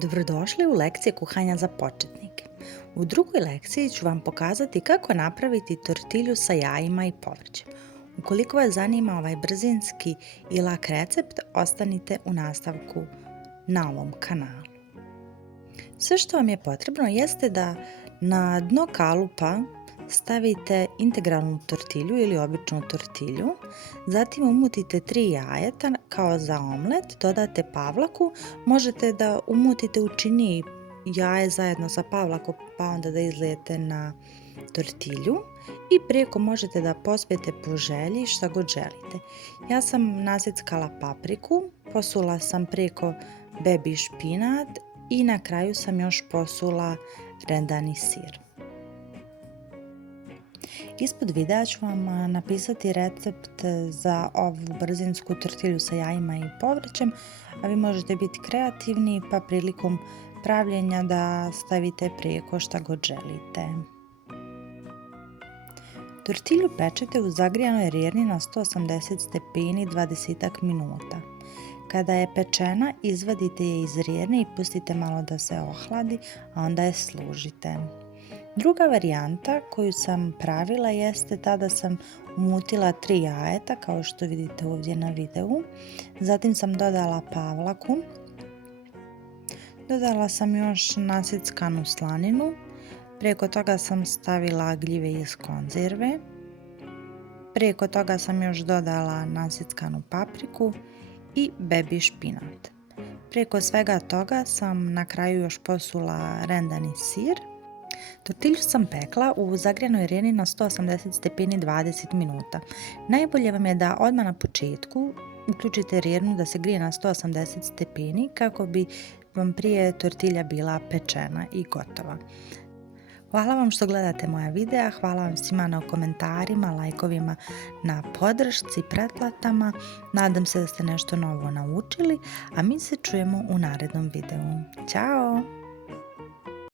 Dobrodošli u lekcije kuhanja za početnike. U drugoj lekciji ću vam pokazati kako napraviti tortilju sa jajima i povrćem. Ukoliko vas zanima ovaj brzinski i lak recept, ostanite u nastavku na ovom kanalu. Sve što vam je potrebno jeste da na dno kalupa stavite integralnu tortilju ili običnu tortilju, zatim umutite 3 jajeta kao za omlet, dodate pavlaku, možete da umutite u činiji jaje zajedno sa pavlakom pa onda da izlijete na tortilju i preko možete da pospijete po želji šta god želite. Ja sam nasickala papriku, posula sam preko bebi špinat i na kraju sam još posula rendani sir. Ispod videa ću vam napisati recept za ovu brzinsku tortilju sa jajima i povrćem, a vi možete biti kreativni pa prilikom pravljenja da stavite preko šta god želite. Tortilju pečete u zagrijanoj rjerni na 180 stepeni 20 minuta. Kada je pečena, izvadite je iz rjerne i pustite malo da se ohladi, a onda je služite. Druga varijanta koju sam pravila jeste ta da sam umutila 3 jajeta kao što vidite ovdje na videu. Zatim sam dodala pavlaku. Dodala sam još nasickanu slaninu. Preko toga sam stavila gljive iz konzerve. Preko toga sam još dodala nasickanu papriku i bebi špinat. Preko svega toga sam na kraju još posula rendani sir. Tortilju sam pekla u zagrijanoj rjeni na 180 stepeni 20 minuta. Najbolje vam je da odmah na početku uključite rjernu da se grije na 180 stepeni kako bi vam prije tortilja bila pečena i gotova. Hvala vam što gledate moja videa, hvala vam svima na komentarima, lajkovima, na podršci, pretplatama. Nadam se da ste nešto novo naučili, a mi se čujemo u narednom videu. Ćao!